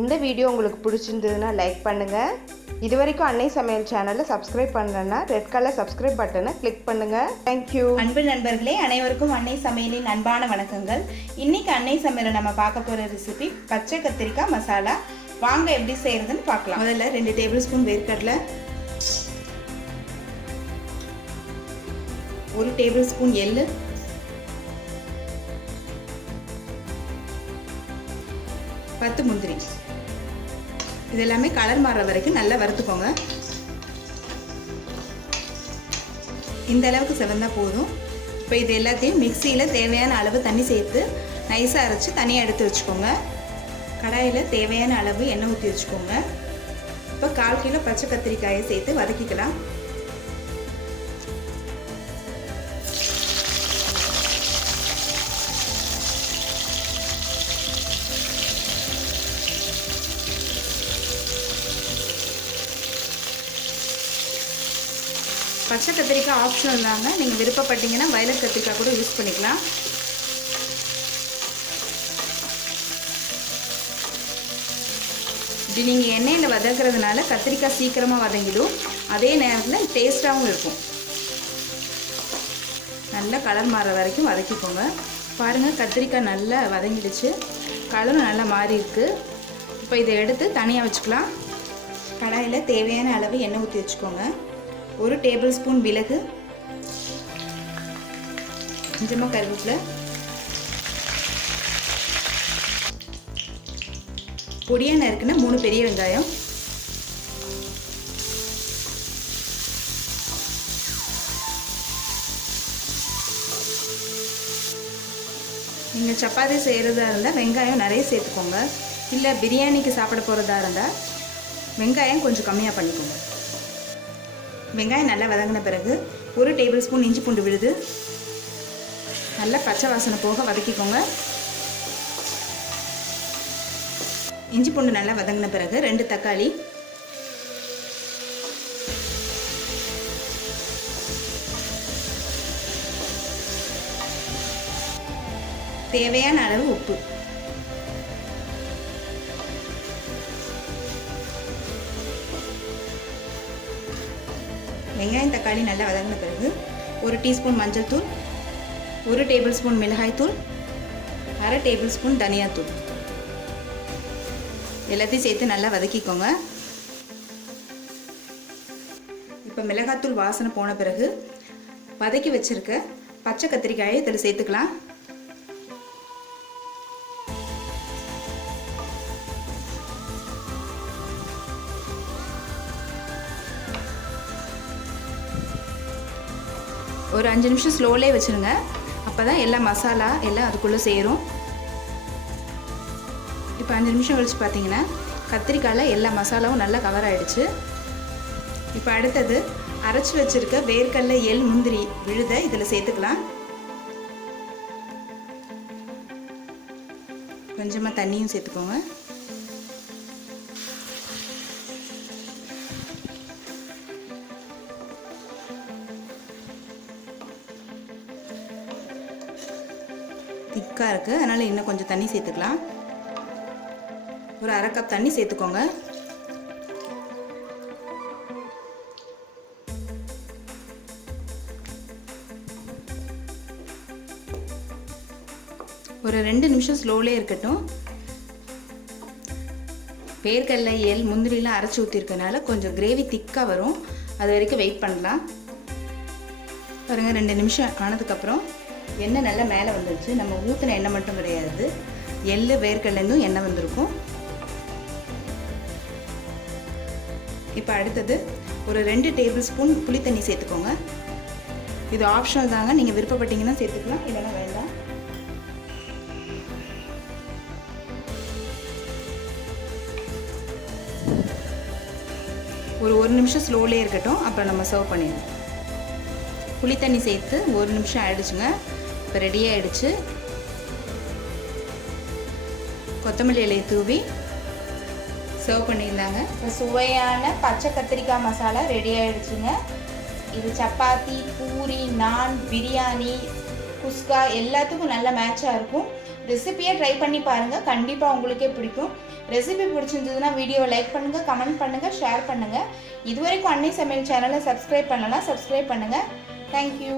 இந்த வீடியோ உங்களுக்கு பிடிச்சிருந்ததுன்னா லைக் பண்ணுங்கள். இது வரைக்கும் அன்னை சமையல் சேனலை சப்ஸ்கிரைப் பண்ணலன்னா ரெட் கலர் சப்ஸ்கிரைப் பட்டனை கிளிக் பண்ணுங்கள். தேங்க்யூ. அன்பு நண்பர்களே, அனைவருக்கும் அன்னை சமையலின் அன்பான வணக்கங்கள். இன்னைக்கு அன்னை சமையலில் நம்ம பார்க்க போகிற ரெசிபி பச்சை கத்திரிக்காய் மசாலா. வாங்க எப்படி செய்கிறதுன்னு பார்க்கலாம். முதல்ல 2 டேபிள் ஸ்பூன் வேர்க்கடலை, 1 டேபிள் ஸ்பூன் எள்ளு, 10 முந்திரி. இது எல்லாமே கலர் மாறுற வரைக்கும் நல்லா வறுத்துக்கோங்க. இந்த அளவுக்கு செவந்தா போதும். இப்போ இது எல்லாத்தையும் மிக்சியில் தேவையான அளவு தண்ணி சேர்த்து நைஸாக அரைச்சி தனியாக எடுத்து வச்சுக்கோங்க. கடாயில் தேவையான அளவு எண்ணெய் ஊற்றி வச்சுக்கோங்க. இப்போ 1/4 கிலோ பச்சை கத்திரிக்காயை சேர்த்து வதக்கிக்கலாம். பச்சை கத்திரிக்காய் ஆப்ஷனல் தாங்க. நீங்கள் விருப்பப்பட்டீங்கன்னா வயலட் கத்திரிக்காய் கூட யூஸ் பண்ணிக்கலாம். இப்படி நீங்கள் எண்ணெயில் வதக்கிறதுனால கத்திரிக்காய் சீக்கிரமாக வதங்கிடும். அதே நேரத்தில் டேஸ்ட்டாகவும் இருக்கும். நல்லா கலர் மாற வரைக்கும் வதக்கிக்கோங்க. பாருங்கள், கத்திரிக்காய் நல்லா வதங்கிடுச்சு, கலரும் நல்லா மாறி இருக்குது. இப்போ இதை எடுத்து தனியாக வச்சுக்கலாம். கடாயில் தேவையான அளவு எண்ணெய் ஊற்றி வச்சுக்கோங்க. 1 டேபிள் ஸ்பூன் மிளகு, கொஞ்சமாக கருவேப்பிலை, பொடியாக நறுக்குன 3 பெரிய வெங்காயம், நீங்கள் சப்பாத்தி செய்கிறதா இருந்தால் வெங்காயம் நிறைய சேர்த்துக்கோங்க. இல்லை பிரியாணிக்கு சாப்பிட போகிறதா இருந்தால் வெங்காயம் கொஞ்சம் கம்மியாக பண்ணிக்கோங்க. வெங்காயம் நல்லா வதங்கின பிறகு 1 டேபிள் ஸ்பூன் இஞ்சி பூண்டு விழுது நல்லா பச்சை வாசனை போக வதக்கிக்கோங்க. இஞ்சி பூண்டு நல்லா வதங்கின பிறகு 2 தக்காளி, தேவையான அளவு உப்பு, வெங்காயம் தக்காளி நல்லா வதங்கின பிறகு 1 டீஸ்பூன் மஞ்சள் தூள், 1 டேபிள் ஸ்பூன் மிளகாய் தூள், 1/2 டேபிள் ஸ்பூன் தனியாத்தூள் எல்லாத்தையும் சேர்த்து நல்லா வதக்கிக்கோங்க. இப்போ மிளகாத்தூள் வாசனை போன பிறகு வதக்கி வச்சிருக்க பச்சை கத்திரிக்காயை இதில் சேர்த்துக்கலாம். ஒரு 5 நிமிஷம் ஸ்லோலே வச்சுருங்க. அப்போ தான் எல்லா மசாலா எல்லாம் அதுக்குள்ளே சேரும். இப்போ 5 நிமிஷம் கழிச்சு பார்த்தீங்கன்னா கத்திரிக்காயில் எல்லா மசாலாவும் நல்லா கவர் ஆகிடுச்சு. இப்போ அடுத்தது அரைச்சி வச்சுருக்க வேர்க்கடலை, எள், முந்திரி விழுதை இதில் சேர்த்துக்கலாம். கொஞ்சமாக தண்ணியும் சேர்த்துக்கோங்க. திக்காக இருக்குது, அதனால் இன்னும் கொஞ்சம் தண்ணி சேர்த்துக்கலாம். ஒரு 1/2 கப் தண்ணி சேர்த்துக்கோங்க. ஒரு 2 நிமிஷம் ஸ்லோலே இருக்கட்டும். வேர்க்கடலை, எள், முந்திரிலாம் அரைச்சி ஊற்றிருக்கனால கொஞ்சம் கிரேவி திக்காக வரும். அது வரைக்கும் வெயிட் பண்ணலாம். பாருங்கள், 2 நிமிஷம் ஆனதுக்கப்புறம் எண்ணெய் நல்லா மேலே வந்துருச்சு. நம்ம ஊற்றின எண்ணெய் மட்டும் கிடையாது, எள்ளு வேர்க்கடலேருந்தும் எண்ணெய் வந்திருக்கும். இப்போ அடுத்தது ஒரு 2 டேபிள் ஸ்பூன் புளி தண்ணி சேர்த்துக்கோங்க. இது ஆப்ஷனல் தாங்க, நீங்கள் விருப்பப்பட்டீங்கன்னா சேர்த்துக்கலாம், இல்லைன்னா வேண்டாம். ஒரு 1 நிமிஷம் ஸ்லோலே இருக்கட்டும், அப்புறம் நம்ம சர்வ் பண்ணிடலாம். புளி தண்ணி சேர்த்து 1 நிமிஷம் ஆயிடுச்சுங்க. இப்போ ரெடி ஆகிடுச்சு. கொத்தமல்லி இலையை தூவி சர்வ் பண்ணியிருந்தாங்க. சுவையான பச்சை கத்திரிக்காய் மசாலா ரெடி ஆகிடுச்சுங்க. இது சப்பாத்தி, பூரி, நான், பிரியாணி, குஸ்கா எல்லாத்துக்கும் நல்ல மேட்சாக இருக்கும். ரெசிபியை ட்ரை பண்ணி பாருங்கள், கண்டிப்பாக உங்களுக்கே பிடிக்கும். ரெசிபி பிடிச்சிருந்ததுன்னா வீடியோவை லைக் பண்ணுங்கள், கமெண்ட் பண்ணுங்கள், ஷேர் பண்ணுங்கள். இதுவரைக்கும் அன்னை சமையல் சேனலை சப்ஸ்கிரைப் பண்ணலன்னா சப்ஸ்கிரைப் பண்ணுங்கள். தேங்க்யூ.